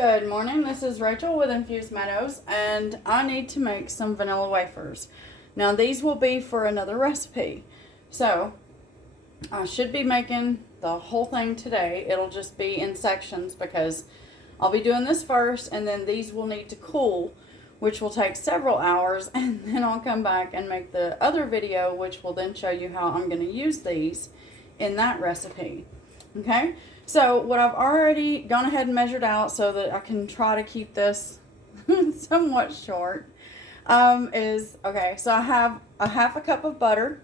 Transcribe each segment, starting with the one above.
Good morning, this is Rachel with Infused Meadows, and I need to make some vanilla wafers. Now these will be for another recipe, so I should be making the whole thing today. It'll just be in sections because I'll be doing this first, and then these will need to cool, which will take several hours, and then I'll come back and make the other video, which will then show you how I'm going to use these in that recipe. Okay, so what I've already gone ahead and measured out so that I can try to keep this somewhat short is, okay, so I have a half a cup of butter,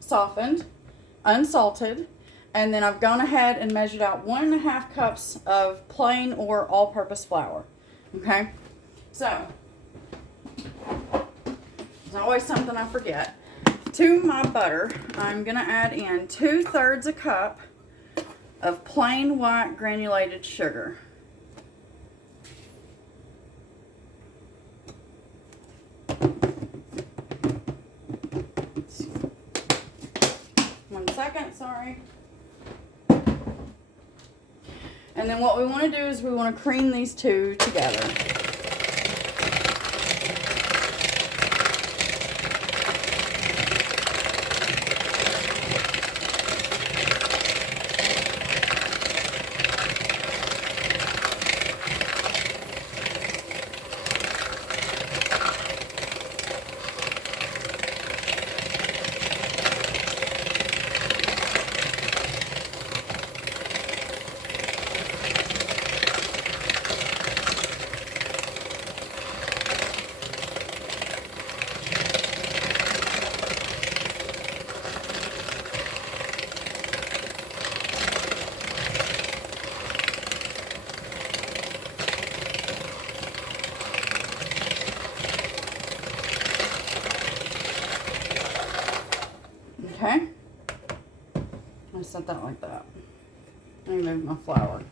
softened, unsalted, and then I've gone ahead and measured out 1.5 cups of plain or all-purpose flour. Okay, so there's always something I forget. To my butter, I'm going to add in 2/3 a cup of plain white granulated sugar. One second, sorry. And then what we want to do is we want to cream these two together. Okay, I set that like that. Let me move my flour.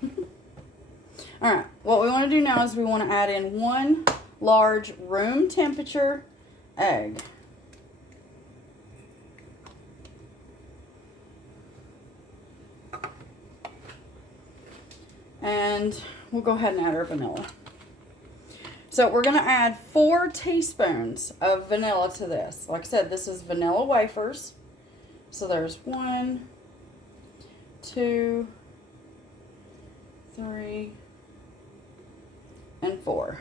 Alright, what we want to do now is we want to add in 1 large room temperature egg. And we'll go ahead and add our vanilla. So we're going to add 4 teaspoons of vanilla to this. Like I said, this is Vanilla Wafers. So there's 1, 2, 3, and 4.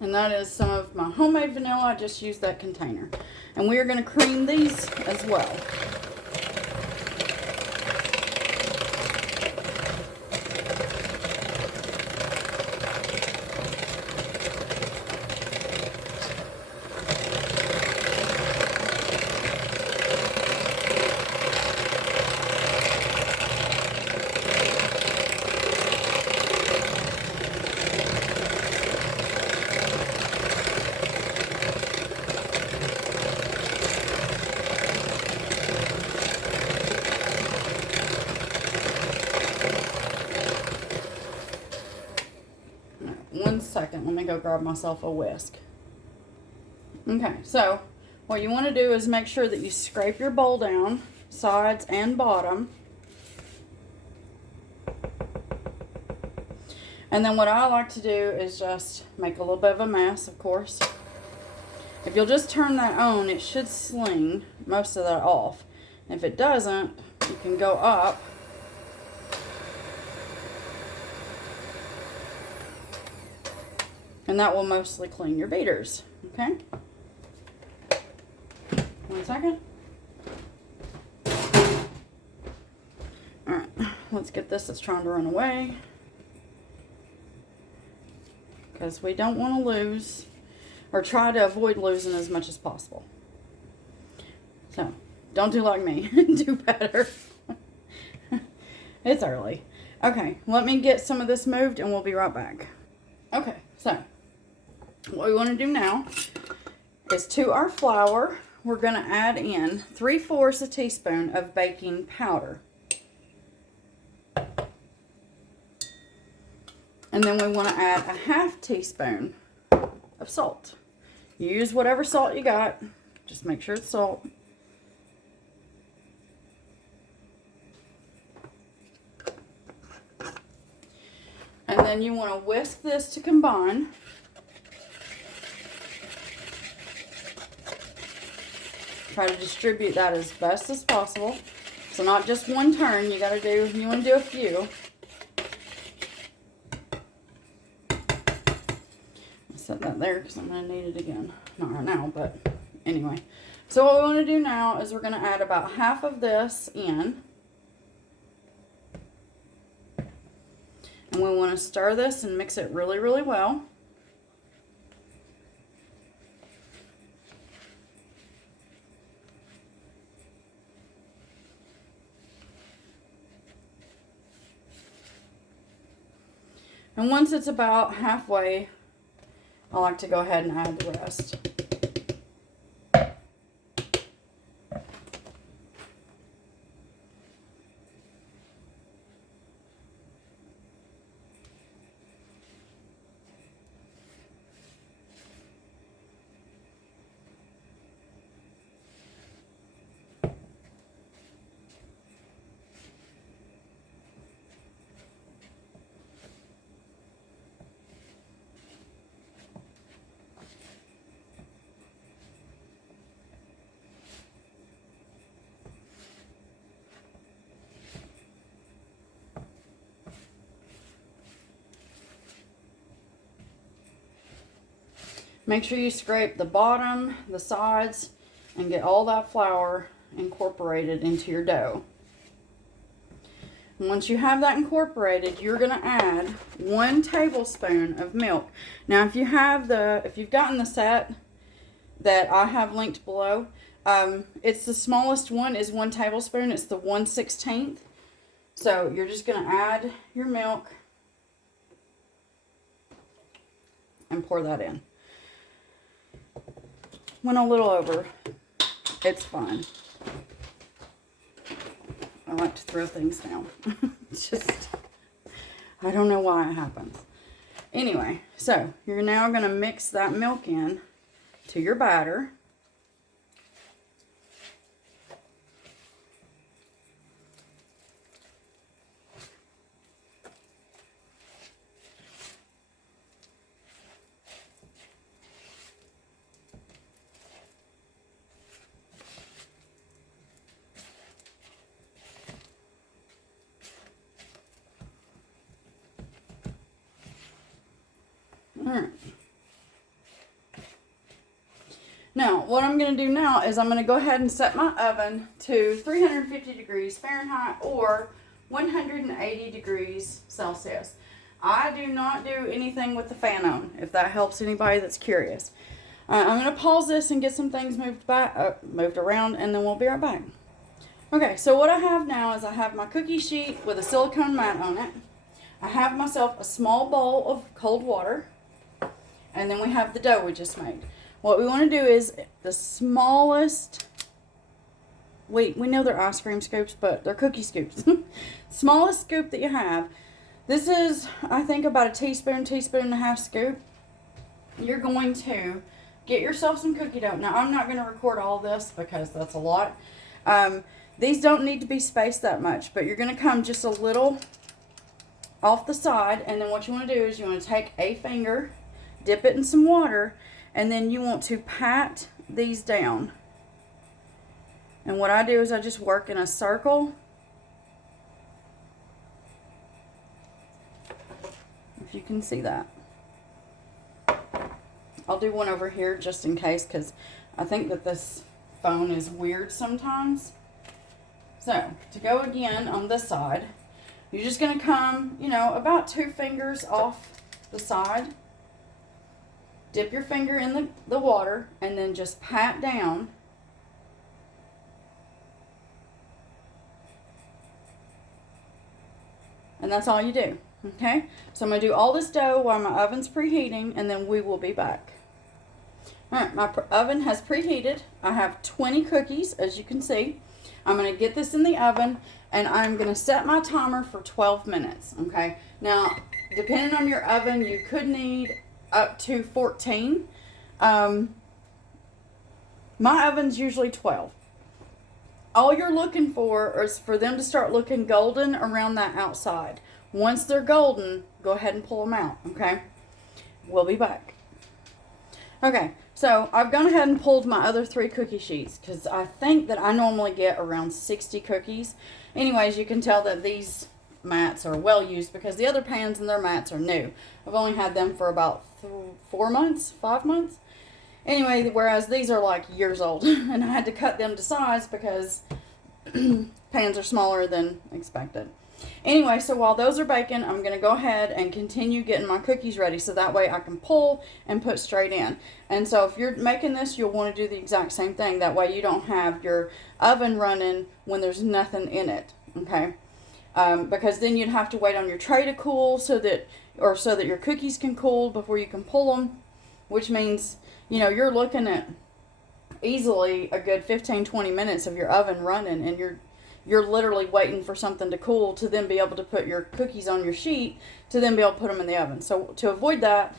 And that is some of my homemade vanilla. I just used that container. And we are going to cream these as well. One second, let me go grab myself a whisk. Okay, so what you want to do is make sure that you scrape your bowl down, sides and bottom. And then what I like to do is just make a little bit of a mess, of course. If you'll just turn that on, it should sling most of that off. And if it doesn't, you can go up. And that will mostly clean your beaters, okay? 1 second. All right, let's get this that's trying to run away, because we don't want to lose, or try to avoid losing as much as possible. So, don't do like me, do better. It's early. Okay, let me get some of this moved and we'll be right back. Okay, so what we want to do now is to our flour, we're going to add in 3/4 a teaspoon of baking powder. And then we want to add a 1/2 teaspoon of salt. Use whatever salt you got, just make sure it's salt. then you want to whisk this to combine. Try to distribute that as best as possible. So not just one turn, you want to do a few. I'll set that there because I'm going to need it again. Not right now, but anyway. So what we want to do now is we're going to add about half of this in. And we want to stir this and mix it really, really well. And once it's about halfway, I like to go ahead and add the rest. Make sure you scrape the bottom, the sides, and get all that flour incorporated into your dough. And once you have that incorporated, you're going to add 1 tablespoon of milk. Now, if you've gotten the set that I have linked below, it's the smallest one is 1 tablespoon. It's the 1/16. So you're just going to add your milk and pour that in. Went a little over. It's fine. I like to throw things down. It's just, I don't know why it happens. Anyway, so you're now going to mix that milk in to your batter. Alright. Now, what I'm going to do now is I'm going to go ahead and set my oven to 350 degrees Fahrenheit or 180 degrees Celsius. I do not do anything with the fan on, if that helps anybody that's curious. I'm going to pause this and get some things moved around, and then we'll be right back. Okay, so what I have now is I have my cookie sheet with a silicone mat on it. I have myself a small bowl of cold water. And then we have the dough we just made. What we want to do is the smallest, we know they're ice cream scoops, but they're cookie scoops. Smallest scoop that you have. This is, I think, about a teaspoon and a half scoop. You're going to get yourself some cookie dough. Now, I'm not going to record all this because that's a lot. These don't need to be spaced that much, but you're going to come just a little off the side. And then what you want to do is you want to take a finger, dip it in some water, and then you want to pat these down. And what I do is I just work in a circle. If you can see that. I'll do one over here just in case, because I think that this phone is weird sometimes. So, to go again on this side, you're just going to come, about 2 fingers off the side. Dip your finger in the water and then just pat down. And that's all you do. Okay? So I'm going to do all this dough while my oven's preheating, and then we will be back. Alright, my oven has preheated. I have 20 cookies, as you can see. I'm going to get this in the oven, and I'm going to set my timer for 12 minutes. Okay? Now, depending on your oven, you could need up to 14. My oven's usually 12. All you're looking for is for them to start looking golden around that outside. Once they're golden, go ahead and pull them out, okay? We'll be back. Okay, so I've gone ahead and pulled my other 3 cookie sheets because I think that I normally get around 60 cookies. Anyways, you can tell that these mats are well used because the other pans and their mats are new. I've only had them for about 4 months, 5 months. Anyway, whereas these are like years old, and I had to cut them to size because pans are smaller than expected. Anyway, so while those are baking, I'm going to go ahead and continue getting my cookies ready so that way I can pull and put straight in. And so if you're making this, you'll want to do the exact same thing. That way you don't have your oven running when there's nothing in it, okay? Because then you'd have to wait on your tray to cool so that your cookies can cool before you can pull them, which means, you know, you're looking at easily a good 15-20 minutes of your oven running, and you're literally waiting for something to cool to then be able to put your cookies on your sheet to then be able to put them in the oven. So to avoid that,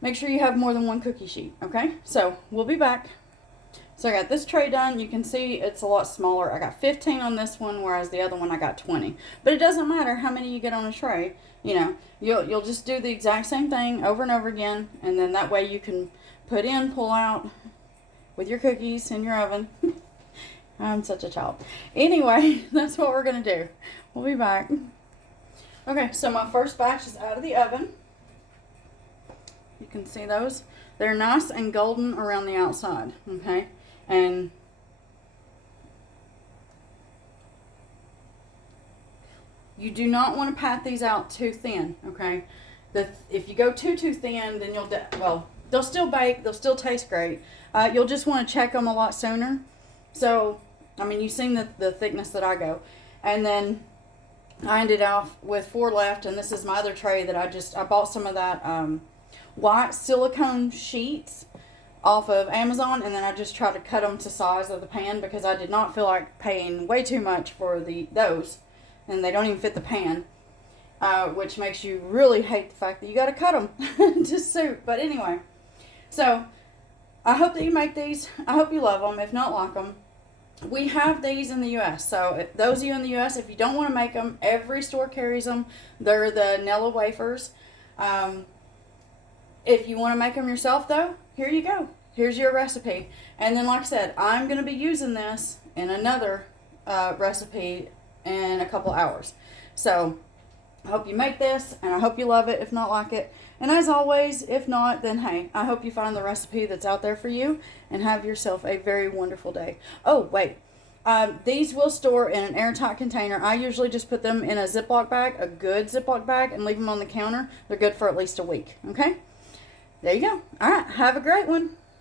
make sure you have more than 1 cookie sheet, okay? So we'll be back. So I got this tray done. You can see it's a lot smaller. I got 15 on this one, whereas the other one I got 20. But it doesn't matter how many you get on a tray. You know, you'll just do the exact same thing over and over again, and then that way you can put in, pull out with your cookies in your oven. I'm such a child. Anyway, that's what we're going to do. We'll be back. Okay, so my first batch is out of the oven. You can see those. They're nice and golden around the outside, okay? And you do not want to pat these out too thin, okay? If you go too thin, then they'll still bake, they'll still taste great. You'll just want to check them a lot sooner. So, I mean, you've seen the thickness that I go. And then I ended off with 4 left, and this is my other tray that I bought some of that white silicone sheets off of Amazon, and then I just tried to cut them to size of the pan because I did not feel like paying way too much for those, and they don't even fit the pan, which makes you really hate the fact that you got to cut them to suit. But anyway, so I hope that you make these. I hope you love them. If not, like them. We have these in the U.S. So those of you in the U.S., if you don't want to make them, every store carries them. They're the Vanilla Wafers. If you want to make them yourself, though, here you go. Here's your recipe. And then, like I said, I'm going to be using this in another recipe in a couple hours. So I hope you make this, and I hope you love it, if not like it. And as always, if not, then hey, I hope you find the recipe that's out there for you, and have yourself a very wonderful day. Oh, wait. These will store in an airtight container. I usually just put them in a Ziploc bag, a good Ziploc bag, and leave them on the counter. They're good for at least a week, okay? There you go. All right, have a great one.